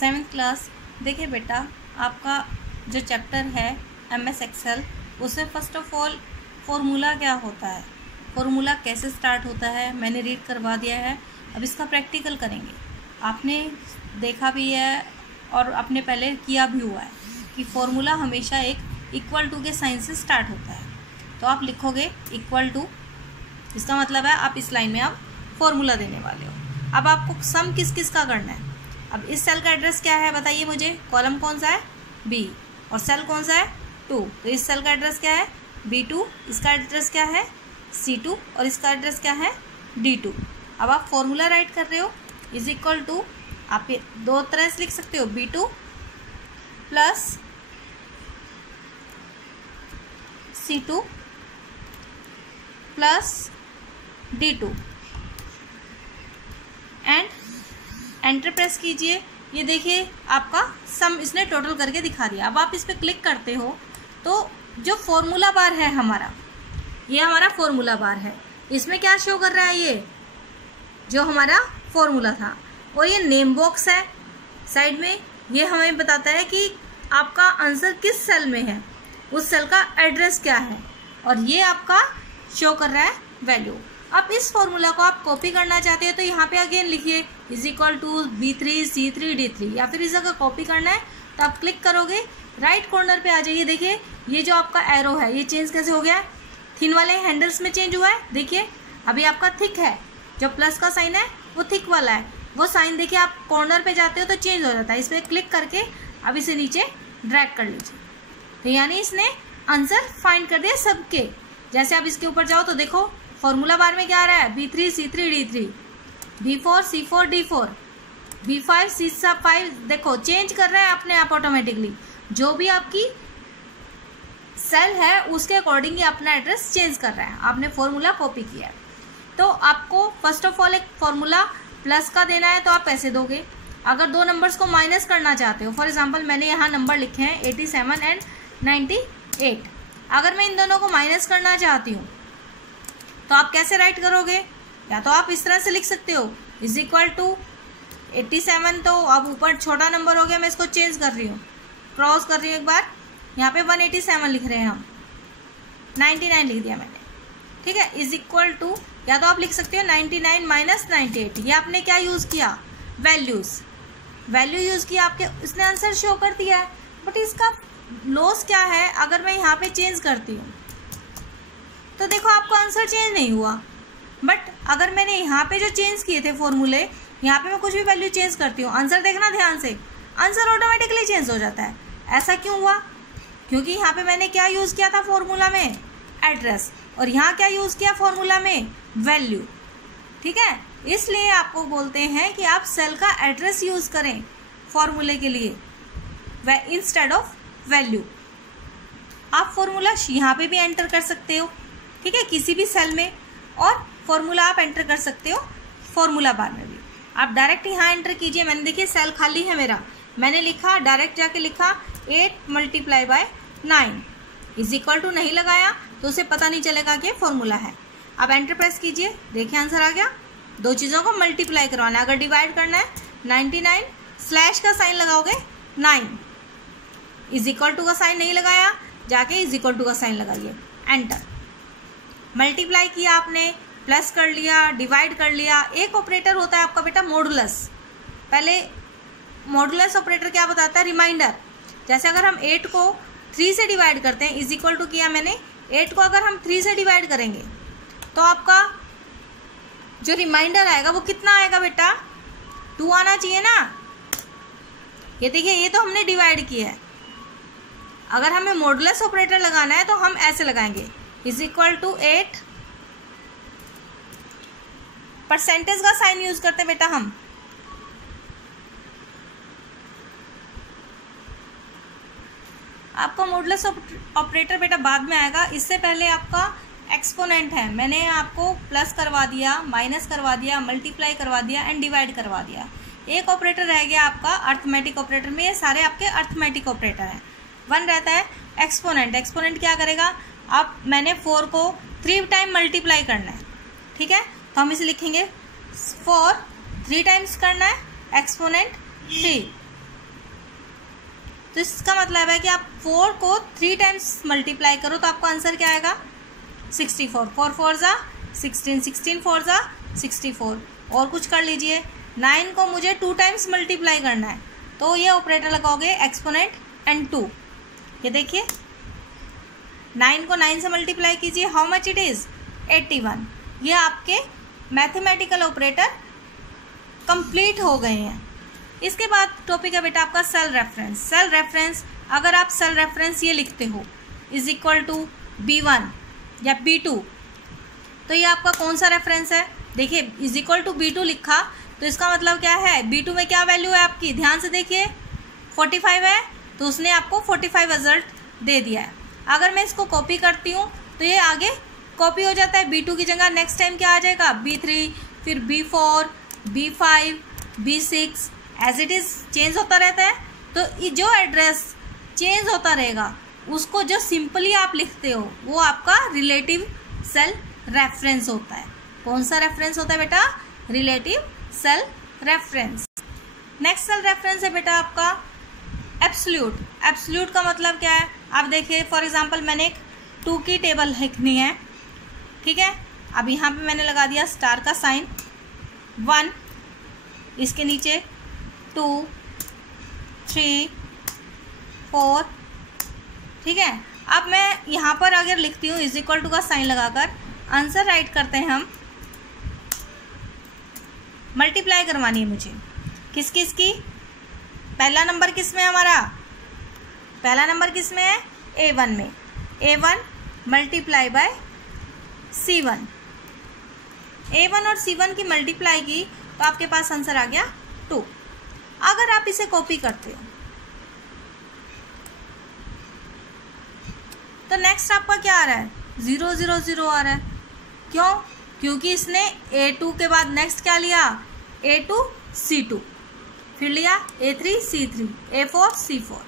7th class. देखिए बेटा, आपका जो चैप्टर है MS एक्सेल, उसमें फर्स्ट ऑफ ऑल फॉर्मूला क्या होता है, फॉर्मूला कैसे स्टार्ट होता है, मैंने रीड करवा दिया है। अब इसका प्रैक्टिकल करेंगे। आपने देखा भी है और आपने पहले किया भी हुआ है कि फॉर्मूला हमेशा एक इक्वल टू के साइन से स्टार्ट होता है। तो आप लिखोगे इक्वल टू, इसका मतलब है आप इस लाइन में आप फॉर्मूला देने वाले हो। अब आपको सम किस किस का करना है। अब इस सेल का एड्रेस क्या है बताइए मुझे, कॉलम कौन सा है B, और सेल कौन सा है 2, तो इस सेल का एड्रेस क्या है B2, इसका एड्रेस क्या है C2 और इसका एड्रेस क्या है D2। अब आप फॉर्मूला राइट कर रहे हो, इज इक्वल टू, आप ये दो तरह से लिख सकते हो, B2 plus C2 plus D2 and enter press कीजिए। ये देखिए आपका सम इसने टोटल करके दिखा दिया। अब आप इस पर क्लिक करते हो तो जो फॉर्मूला बार है हमारा, ये हमारा फॉर्मूला बार है, इसमें क्या शो कर रहा है, ये जो हमारा फॉर्मूला था। और ये नेम बॉक्स है साइड में, ये हमें बताता है कि आपका आंसर किस सेल में है, उस सेल का एड्रेस क्या है, और ये आपका शो कर रहा है वैल्यू। अब इस फॉर्मूला को आप कॉपी करना चाहते हो तो यहाँ पे अगेन लिखिए is equal to B3 C3 D3, या फिर इस जगह कॉपी करना है तो आप क्लिक करोगे, राइट कॉर्नर पे आ जाइए। देखिए ये जो आपका एरो है ये चेंज कैसे हो गया, थिन वाले हैंडल्स में चेंज हुआ है। देखिए अभी आपका थिक है, जो प्लस का साइन है वो थिक वाला है, वो साइन देखिए आप कॉर्नर पे जाते हो तो चेंज हो जाता है। इस पर क्लिक करके अब इसे नीचे ड्रैग कर लीजिए, तो यानी इसने आंसर फाइंड कर दिया सबके। जैसे आप इसके ऊपर जाओ तो देखो फॉर्मूला बार में क्या आ रहा है, B3 C3 D3, B4 C4 D4, B5 C5, देखो चेंज कर रहा है अपने आप ऑटोमेटिकली। जो भी आपकी सेल है उसके अकॉर्डिंग ही अपना एड्रेस चेंज कर रहा है, आपने फॉर्मूला कॉपी किया है। तो आपको फर्स्ट ऑफ ऑल एक फॉर्मूला प्लस का देना है तो आप ऐसे दोगे। अगर दो नंबर्स को माइनस करना चाहते हो, फॉर एग्जांपल मैंने यहाँ नंबर लिखे हैं 87 एंड 98, अगर मैं इन दोनों को माइनस करना चाहती हूँ तो आप कैसे राइट करोगे, या तो आप इस तरह से लिख सकते हो इज इक्वल टू 87, तो अब ऊपर छोटा नंबर हो गया, मैं इसको चेंज कर रही हूँ, क्रॉस कर रही हूँ एक बार, यहाँ पे 187 लिख रहे हैं हम, 99 लिख दिया मैंने, ठीक है। इज इक्वल टू, या तो आप लिख सकते हो 99 माइनस 98, ये आपने क्या यूज़ किया, वैल्यू यूज़ किया, आपके इसने आंसर शो कर दिया है। बट इसका लॉस क्या है, अगर मैं यहाँ पे चेंज करती हूँ तो देखो आपको आंसर चेंज नहीं हुआ। बट अगर मैंने यहाँ पे जो चेंज किए थे फॉर्मूले, यहाँ पे मैं कुछ भी वैल्यू चेंज करती हूँ, आंसर देखना ध्यान से, आंसर ऑटोमेटिकली चेंज हो जाता है। ऐसा क्यों हुआ, क्योंकि यहाँ पे मैंने क्या यूज़ किया था फॉर्मूला में, एड्रेस, और यहाँ क्या यूज़ किया फॉर्मूला में, वैल्यू, ठीक है। इसलिए आपको बोलते हैं कि आप सेल का एड्रेस यूज़ करें फॉर्मूले के लिए इंस्टेड ऑफ वैल्यू। आप फॉर्मूला यहाँ पे भी एंटर कर सकते हो, ठीक है, किसी भी सेल में, और फॉर्मूला आप एंटर कर सकते हो फॉर्मूला बार में भी। आप डायरेक्ट यहाँ एंटर कीजिए, मैंने देखिए सेल खाली है मेरा, मैंने लिखा डायरेक्ट जाके लिखा 8 × 9 इज इक्वल टू, नहीं लगाया तो उसे पता नहीं चलेगा कि फॉर्मूला है। अब एंटर प्रेस कीजिए, देखिए आंसर आ गया। दो चीज़ों को मल्टीप्लाई करवाना है, अगर डिवाइड करना है 99 स्लैश का साइन लगाओगे 9, इज इक्वल टू का साइन नहीं लगाया, जाके इज इक्वल टू का साइन लगाइए, एंटर। मल्टीप्लाई किया आपने, प्लस कर लिया, डिवाइड कर लिया। एक ऑपरेटर होता है आपका बेटा मॉडुलस। पहले मॉडुलस ऑपरेटर क्या बताता है, रिमाइंडर। जैसे अगर हम 8 को 3 से डिवाइड करते हैं, इज इक्वल टू किया मैंने, 8 को अगर हम 3 से डिवाइड करेंगे तो आपका जो रिमाइंडर आएगा वो कितना आएगा बेटा, 2 आना चाहिए ना। ये देखिए ये तो हमने डिवाइड किया है। अगर हमें मॉडुलस ऑपरेटर लगाना है तो हम ऐसे लगाएंगे, इज इक्वल टू 8, परसेंटेज का साइन यूज करते हैं बेटा हम। आपका मॉडुलस ऑपरेटर बेटा बाद में आएगा, इससे पहले आपका एक्सपोनेंट है। मैंने आपको प्लस करवा दिया, माइनस करवा दिया, मल्टीप्लाई करवा दिया एंड डिवाइड करवा दिया। एक ऑपरेटर रह गया आपका अर्थमेटिक ऑपरेटर में, ये सारे आपके अर्थमेटिक ऑपरेटर हैं। 1 रहता है एक्सपोनेंट। एक्सपोनेंट क्या करेगा, अब मैंने 4 को 3 टाइम मल्टीप्लाई करना है, ठीक है, तो हम इसे लिखेंगे 4 3 टाइम्स करना है, एक्सपोनेंट 3, तो इसका मतलब है कि आप 4 को 3 टाइम्स मल्टीप्लाई करो तो आपको आंसर क्या आएगा 64। 4 4 जा 16, 16 4 जा 64। और कुछ कर लीजिए, 9 को मुझे 2 टाइम्स मल्टीप्लाई करना है तो ये ऑपरेटर लगाओगे एक्सपोनेंट एंड 2। ये देखिए 9 को 9 से मल्टीप्लाई कीजिए, हाउ मच इट इज़ 81। ये आपके मैथमेटिकल ऑपरेटर कंप्लीट हो गए हैं। इसके बाद टॉपिक है बेटा आपका सेल रेफरेंस। सेल रेफरेंस, अगर आप सेल रेफरेंस ये लिखते हो इज इक्वल टू B1 या B2 तो ये आपका कौन सा रेफरेंस है? देखिए इज इक्वल टू B2 लिखा तो इसका मतलब क्या है, B2 में क्या वैल्यू है आपकी, ध्यान से देखिए 45 है तो उसने आपको 45 रिजल्ट दे दिया है। अगर मैं इसको कॉपी करती हूँ तो ये आगे कॉपी हो जाता है, B2 की जगह नेक्स्ट टाइम क्या आ जाएगा B3, फिर B4, B5, B6 as it is change होता रहता है। तो जो एड्रेस चेंज होता रहेगा उसको जो सिंपली आप लिखते हो वो आपका रिलेटिव सेल रेफरेंस होता है। कौन सा रेफरेंस होता है बेटा? Relative cell reference. Next cell reference है बेटा आपका एब्सोल्यूट। एब्सोल्यूट का मतलब क्या है? आप देखिए फॉर एग्जांपल मैंने एक 2 की टेबल लिखनी है, ठीक है। अब यहाँ पे मैंने लगा दिया स्टार का साइन, 1, इसके नीचे 2, 3, 4, ठीक है। अब मैं यहाँ पर अगर लिखती हूँ इज इक्वल टू का साइन लगाकर, आंसर राइट करते हैं हम, मल्टीप्लाई करवानी है मुझे किस किस की। पहला नंबर किस में हमारा? पहला नंबर किस में है? A1 में। A1 multiply by C1। A1 और C1 की मल्टीप्लाई की तो आपके पास आंसर आ गया 2। अगर आप इसे कॉपी करते हो तो नेक्स्ट आपका क्या आ रहा है? 0 0 0 आ रहा है। क्यों? क्योंकि इसने A2 के बाद नेक्स्ट क्या लिया? A2 C2, फिर लिया A3 C3, A4 C4।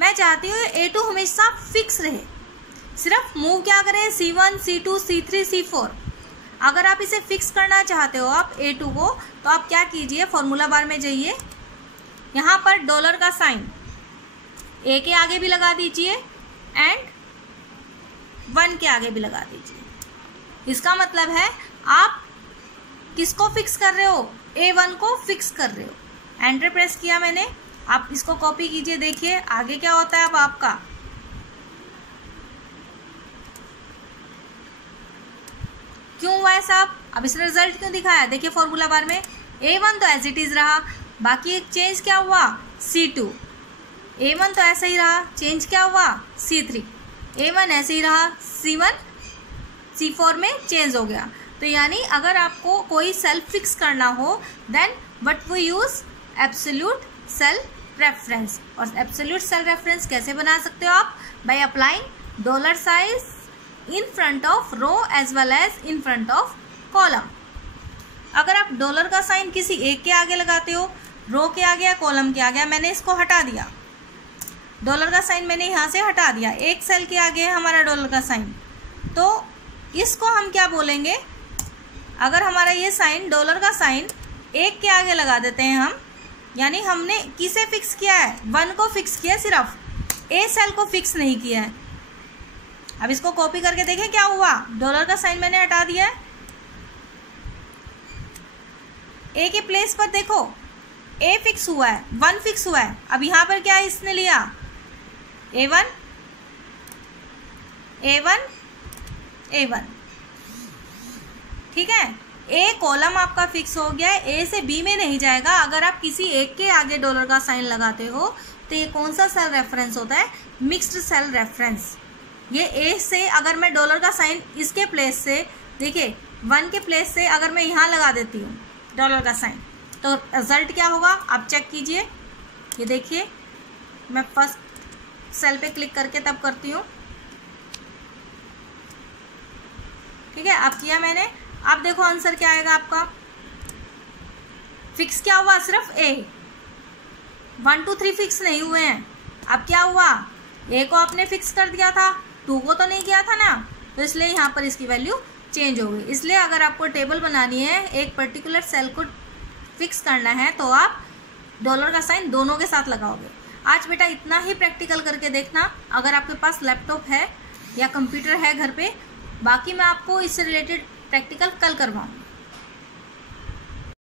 मैं चाहती हूँ A2 हमेशा फिक्स रहे, सिर्फ मूव क्या करें C1 C2 C3 C4। अगर आप इसे फिक्स करना चाहते हो आप A2 को, तो आप क्या कीजिए, फॉर्मूला बार में जाइए, यहाँ पर डॉलर का साइन A के आगे भी लगा दीजिए एंड 1 के आगे भी लगा दीजिए। इसका मतलब है आप किसको फिक्स कर रहे हो? A1 को फिक्स कर रहे हो। एंटर प्रेस किया मैंने, आप इसको कॉपी कीजिए, देखिए आगे क्या होता है अब आपका। क्यों हुआ है साहब? अब इसने रिजल्ट क्यों दिखाया? देखिए फॉर्मूला बार में A1 तो एज इट इज रहा, बाकी एक चेंज क्या हुआ? C2। A1 तो ऐसा ही रहा, चेंज क्या हुआ? C3। A1 ऐसे ही रहा, C1 C4 में चेंज हो गया। तो यानी अगर आपको कोई सेल फिक्स करना हो then what we use? Absolute cell reference. और एब्सोल्यूट सेल रेफरेंस कैसे बना सकते हो आप? बाय अप्लाइंग डॉलर साइज in front of row as well as in front of column. अगर आप डॉलर का साइन किसी एक के आगे लगाते हो, रो के आगे या कॉलम के आगे, मैंने इसको हटा दिया, डॉलर का साइन मैंने यहाँ से हटा दिया, एक सेल के आगे है हमारा डॉलर का साइन, तो इसको हम क्या बोलेंगे? अगर हमारा ये साइन डॉलर का साइन एक के आगे लगा देते हैं हम, यानी हमने किसे फिक्स किया है? 1 को फिक्स किया, सिर्फ ए सेल को फिक्स नहीं किया है। अब इसको कॉपी करके देखें क्या हुआ। डॉलर का साइन मैंने हटा दिया है, ए के प्लेस पर देखो ए फिक्स हुआ है, 1 फिक्स हुआ है। अब यहाँ पर क्या इसने लिया? A1 A1 A1, ठीक है। ए कॉलम आपका फिक्स हो गया है, ए से बी में नहीं जाएगा। अगर आप किसी एक के आगे डॉलर का साइन लगाते हो तो ये कौन सा सेल रेफरेंस होता है? Mixed cell reference. ये ए से अगर मैं डॉलर का साइन इसके प्लेस से, देखिए 1 के प्लेस से अगर मैं यहाँ लगा देती हूँ डॉलर का साइन, तो रिजल्ट क्या होगा आप चेक कीजिए। ये देखिए मैं फर्स्ट सेल पे क्लिक करके तब करती हूँ, ठीक है। अब किया मैंने, आप देखो आंसर क्या आएगा आपका। फिक्स क्या हुआ? सिर्फ ए, 1 2 3 फिक्स नहीं हुए हैं। अब क्या हुआ? ए को आपने फिक्स कर दिया था, 2 को तो नहीं किया था ना, तो इसलिए यहाँ पर इसकी वैल्यू चेंज हो गई। इसलिए अगर आपको टेबल बनानी है, एक पर्टिकुलर सेल को फिक्स करना है, तो आप डॉलर का साइन दोनों के साथ लगाओगे। आज बेटा इतना ही प्रैक्टिकल करके देखना, अगर आपके पास लैपटॉप है या कंप्यूटर है घर पे। बाकी मैं आपको इससे रिलेटेड प्रैक्टिकल कल करवाऊँ।